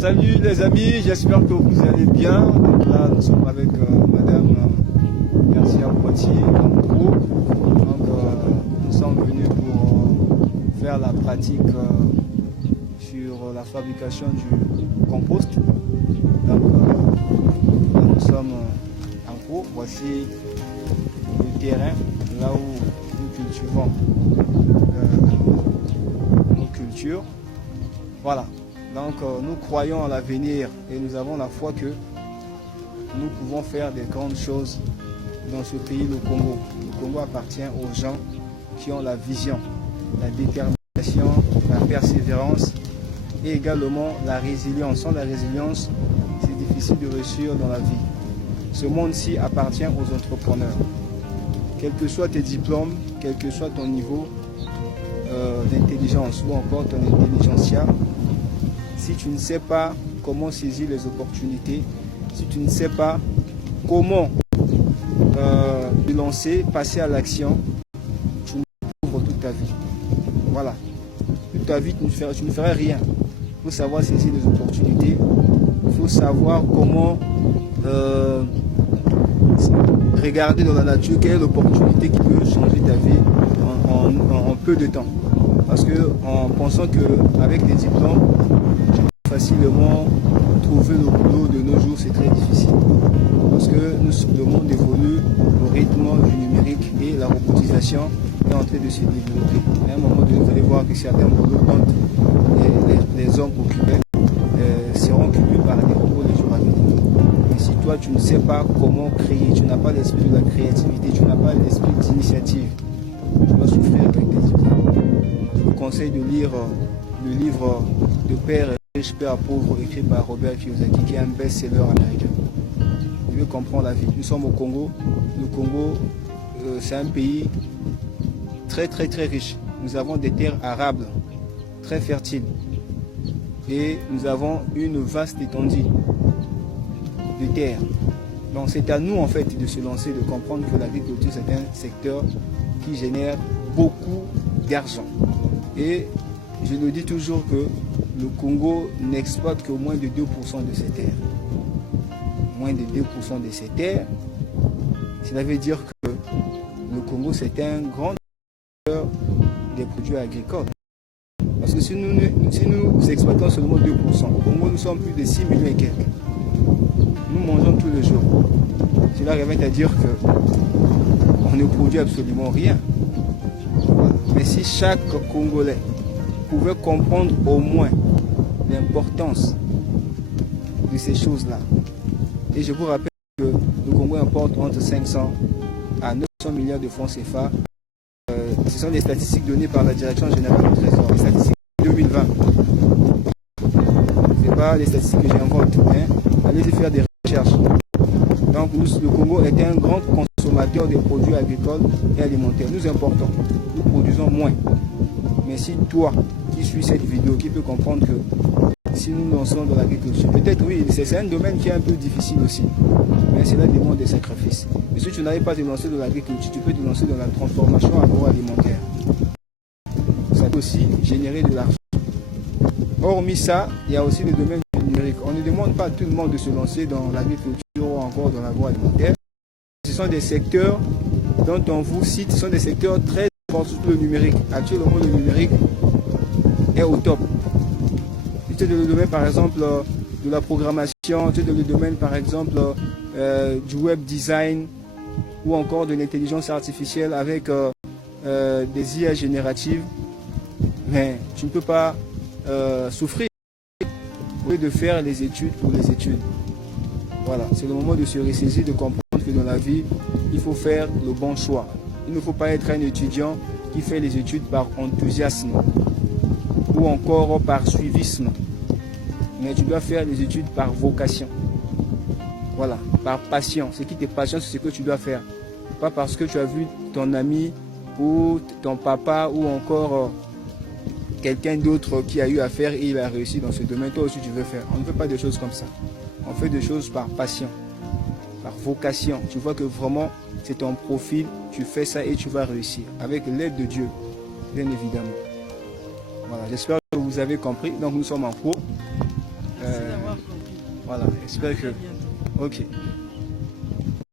Salut les amis, j'espère que vous allez bien. Donc là, nous sommes avec Madame Garcia Poitiers en gros. Donc nous sommes venus pour faire la pratique sur la fabrication du compost. Donc là, nous sommes en cours. Voici le terrain là où nous cultivons nos cultures. Voilà. Donc nous croyons en l'avenir et nous avons la foi que nous pouvons faire des grandes choses dans ce pays, le Congo. Le Congo appartient aux gens qui ont la vision, la détermination, la persévérance et également la résilience. Sans la résilience, c'est difficile de réussir dans la vie. Ce monde-ci appartient aux entrepreneurs. Quels que soient tes diplômes, quel que soit ton niveau d'intelligence ou encore ton intelligentsia, si tu ne sais pas comment saisir les opportunités, si tu ne sais pas comment te lancer, passer à l'action, tu couvres toute ta vie. Voilà. Toute ta vie, tu ne ferais rien. Il faut savoir saisir les opportunités. Il faut savoir comment regarder dans la nature quelle est l'opportunité qui peut changer ta vie en peu de temps. Parce qu'en pensant qu'avec des diplômes, facilement trouver le boulot de nos jours, c'est très difficile. Parce que le monde évolue au rythme du numérique et la robotisation est en train de se développer. À un moment donné, vous allez voir que certains boulots dont les hommes occupaient seront occupés par des robots les jours à venir. Mais si toi, tu ne sais pas comment créer, tu n'as pas l'esprit de la créativité, tu n'as pas l'esprit d'initiative, tu vas souffrir avec des diplômes. Je vous conseille de lire le livre de Père riche, Père pauvre, écrit par Robert Kiyosaki, qui est un best-seller américain. Vous devez comprendre la vie. Nous sommes au Congo. Le Congo, c'est un pays très riche. Nous avons des terres arables, très fertiles. Et nous avons une vaste étendue de terres. Donc c'est à nous en fait de se lancer, de comprendre que l'agriculture c'est un secteur qui génère beaucoup d'argent. Et je le dis toujours que le Congo n'exploite que moins de 2% de ses terres. Moins de 2% de ses terres. Cela veut dire que le Congo, c'est un grand producteur des produits agricoles. Parce que si nous exploitons seulement 2%, au Congo, nous sommes plus de 6 millions et quelques. Nous mangeons tous les jours. Cela revient à dire qu'on ne produit absolument rien. Mais si chaque Congolais pouvait comprendre au moins l'importance de ces choses-là. Et je vous rappelle que le Congo importe entre 500 à 900 milliards de francs CFA. Ce sont les statistiques données par la Direction générale du Trésor, les statistiques de 2020. Ce n'est pas les statistiques que j'invente. Allez-y faire des recherches. Donc le Congo est un grand consommateur des produits agricoles et alimentaires. Nous importons, nous produisons moins. Mais si toi, qui suis cette vidéo, qui peut comprendre que si nous lançons dans l'agriculture, peut-être oui, c'est un domaine qui est un peu difficile aussi, mais cela demande des sacrifices. Mais si tu n'arrives pas à te lancer dans l'agriculture, tu peux te lancer dans la transformation agroalimentaire. Ça peut aussi générer de l'argent. Hormis ça, il y a aussi le domaine du numérique. On ne demande pas à tout le monde de se lancer dans l'agriculture ou encore dans l'agroalimentaire. Ce sont des secteurs dont on vous cite, ce sont des secteurs très importants, surtout le numérique. Actuellement, le numérique est au top. Tu es dans le domaine par exemple de la programmation, tu es dans le domaine par exemple du web design ou encore de l'intelligence artificielle avec des IA génératives, mais tu ne peux pas souffrir au lieu de faire les études pour les études. Voilà, c'est le moment de se ressaisir, de comprendre que dans la vie, il faut faire le bon choix. Il ne faut pas être un étudiant qui fait les études par enthousiasme ou encore par suivisme. Mais tu dois faire les études par vocation. Voilà, par passion. Ce qui te passionne, c'est ce que tu dois faire. Pas parce que tu as vu ton ami ou ton papa ou encore quelqu'un d'autre qui a eu à faire et il a réussi dans ce domaine. Toi aussi tu veux faire. On ne fait pas des choses comme ça. On fait des choses par passion, par vocation. Tu vois que vraiment c'est ton profil, tu fais ça et tu vas réussir. Avec l'aide de Dieu, bien évidemment. Voilà, j'espère que vous avez compris. Donc nous sommes en cours. Merci d'avoir compris. Voilà, j'espère que... À très bientôt. Ok.